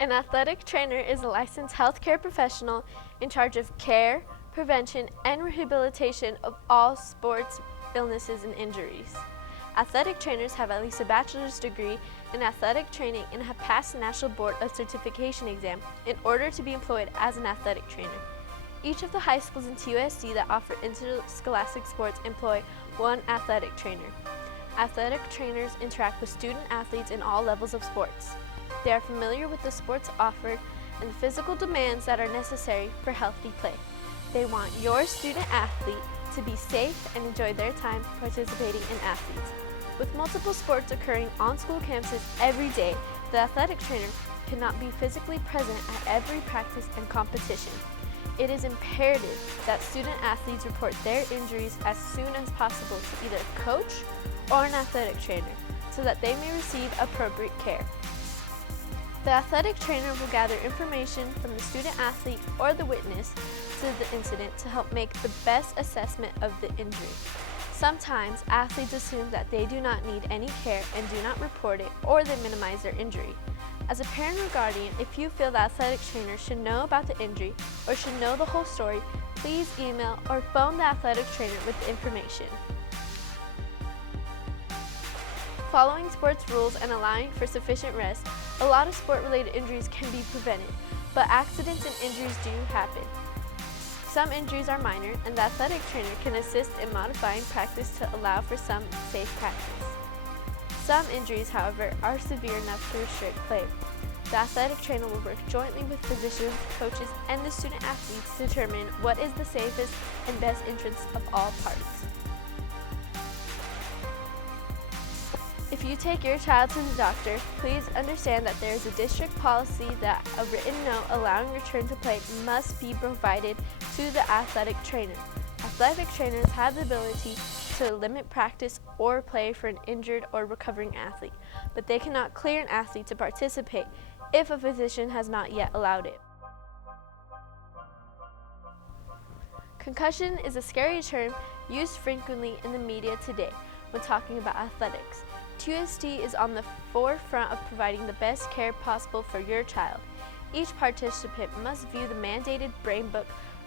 An athletic trainer is a licensed healthcare professional in charge of care, prevention, and rehabilitation of all sports, illnesses, and injuries. Athletic trainers have at least a bachelor's degree in athletic training and have passed the National Board of Certification exam in order to be employed as an athletic trainer. Each of the high schools in Tusd that offer interscholastic sports employ one athletic trainer. Athletic trainers interact with student athletes in all levels of sports. They are familiar with the sports offered and the physical demands that are necessary for healthy play. They want your student athlete to be safe and enjoy their time participating in athletes. With multiple sports occurring on school campuses every day, the athletic trainer cannot be physically present at every practice and competition. It is imperative that student athletes report their injuries as soon as possible to either a coach or an athletic trainer so that they may receive appropriate care. The athletic trainer will gather information from the student athlete or the witness to the incident to help make the best assessment of the injury. Sometimes athletes assume that they do not need any care and do not report it, or they minimize their injury. As a parent or guardian, if you feel the athletic trainer should know about the injury or should know the whole story, please email or phone the athletic trainer with the information. Following sports rules and allowing for sufficient rest, a lot of sport-related injuries can be prevented, but accidents and injuries do happen. Some injuries are minor, and the athletic trainer can assist in modifying practice to allow for some safe practice. Some injuries, however, are severe enough to restrict play. The athletic trainer will work jointly with physicians, coaches, and the student athletes to determine what is the safest and best interests of all parties. If you take your child to the doctor, please understand that there is a district policy that a written note allowing return to play must be provided to the athletic trainer. Athletic trainers have the ability to limit practice or play for an injured or recovering athlete, but they cannot clear an athlete to participate if a physician has not yet allowed it. Concussion is a scary term used frequently in the media today when talking about athletics. Tusd is on the forefront of providing the best care possible for your child. Each participant must view the mandated Brain Book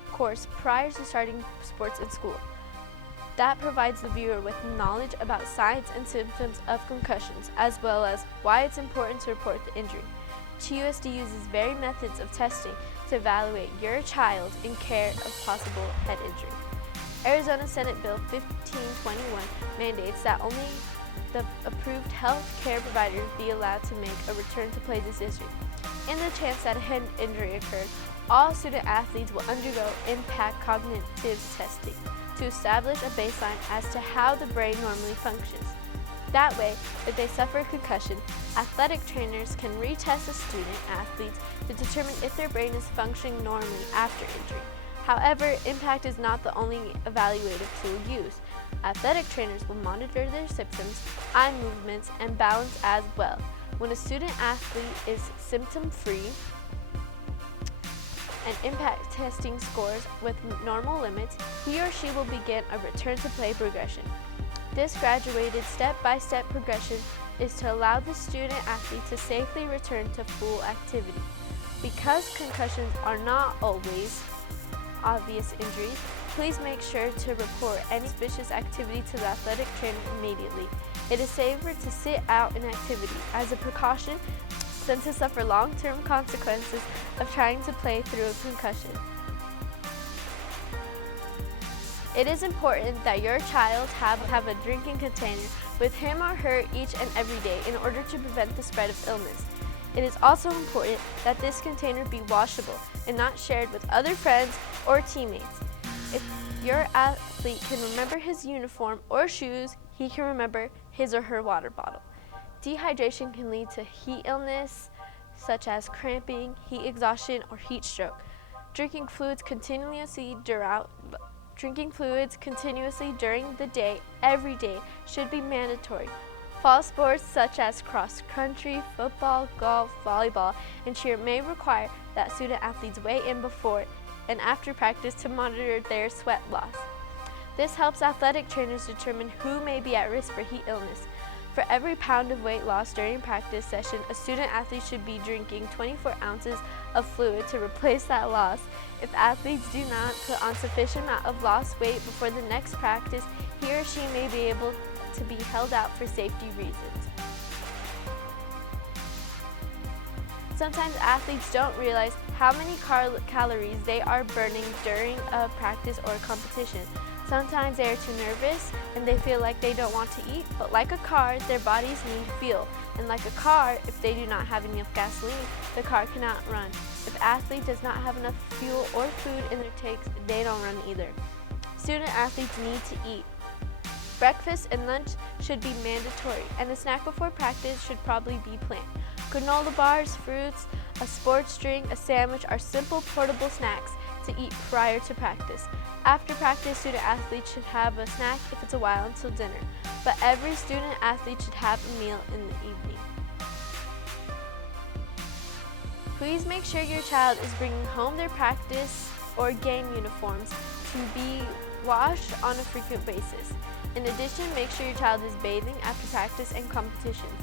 course prior to starting sports in school. That provides the viewer with knowledge about signs and symptoms of concussions, as well as why it's important to report the injury. Tusd uses varied methods of testing to evaluate your child in care of possible head injury. Arizona Senate Bill 1521 mandates that only the approved health care providers be allowed to make a return to play decision. In the chance that a head injury occurred, all student athletes will undergo impact cognitive testing to establish a baseline as to how the brain normally functions. That way, if they suffer a concussion, athletic trainers can retest the student athletes to determine if their brain is functioning normally after injury. However, impact is not the only evaluative tool used. Athletic trainers will monitor their symptoms, eye movements, and balance as well. When a student athlete is symptom-free and impact testing scores with normal limits, he or she will begin a return to play progression. This graduated step-by-step progression is to allow the student athlete to safely return to full activity. Because concussions are not always obvious injuries, please make sure to report any suspicious activity to the athletic trainer immediately. It is safer to sit out an activity as a precaution than to suffer long-term consequences of trying to play through a concussion. It is important that your child have a drinking container with him or her each and every day in order to prevent the spread of illness. It is also important that this container be washable and not shared with other friends or teammates. If your athlete can remember his uniform or shoes, he can remember his or her water bottle. Dehydration can lead to heat illness, such as cramping, heat exhaustion, or heat stroke. Drinking fluids continuously during the day, every day, should be mandatory. Fall sports such as cross-country, football, golf, volleyball, and cheer may require that student athletes weigh in before and after practice to monitor their sweat loss. This helps athletic trainers determine who may be at risk for heat illness. For every pound of weight lost during a practice session, a student athlete should be drinking 24 ounces of fluid to replace that loss. If athletes do not put on sufficient amount of lost weight before the next practice, he or she may be able to be held out for safety reasons. Sometimes athletes don't realize how many calories they are burning during a practice or competition. Sometimes they are too nervous and they feel like they don't want to eat, but like a car, their bodies need fuel. And like a car, if they do not have enough gasoline, the car cannot run. If an athlete does not have enough fuel or food in their tanks, they don't run either. Student athletes need to eat. Breakfast and lunch should be mandatory, and the snack before practice should probably be planned. Granola bars, fruits, a sports drink, a sandwich are simple portable snacks to eat prior to practice. After practice, student athletes should have a snack if it's a while until dinner, but every student athlete should have a meal in the evening. Please make sure your child is bringing home their practice or game uniforms to be washed on a frequent basis. In addition, make sure your child is bathing after practice and competitions.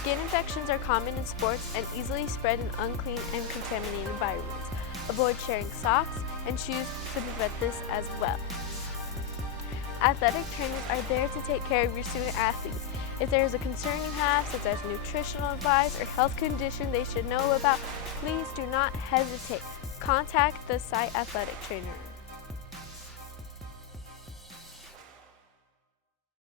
Skin infections are common in sports and easily spread in unclean and contaminated environments. Avoid sharing socks and shoes to prevent this as well. Athletic trainers are there to take care of your student athletes. If there is a concern you have, such as nutritional advice or health condition they should know about, please do not hesitate. Contact the site athletic trainer.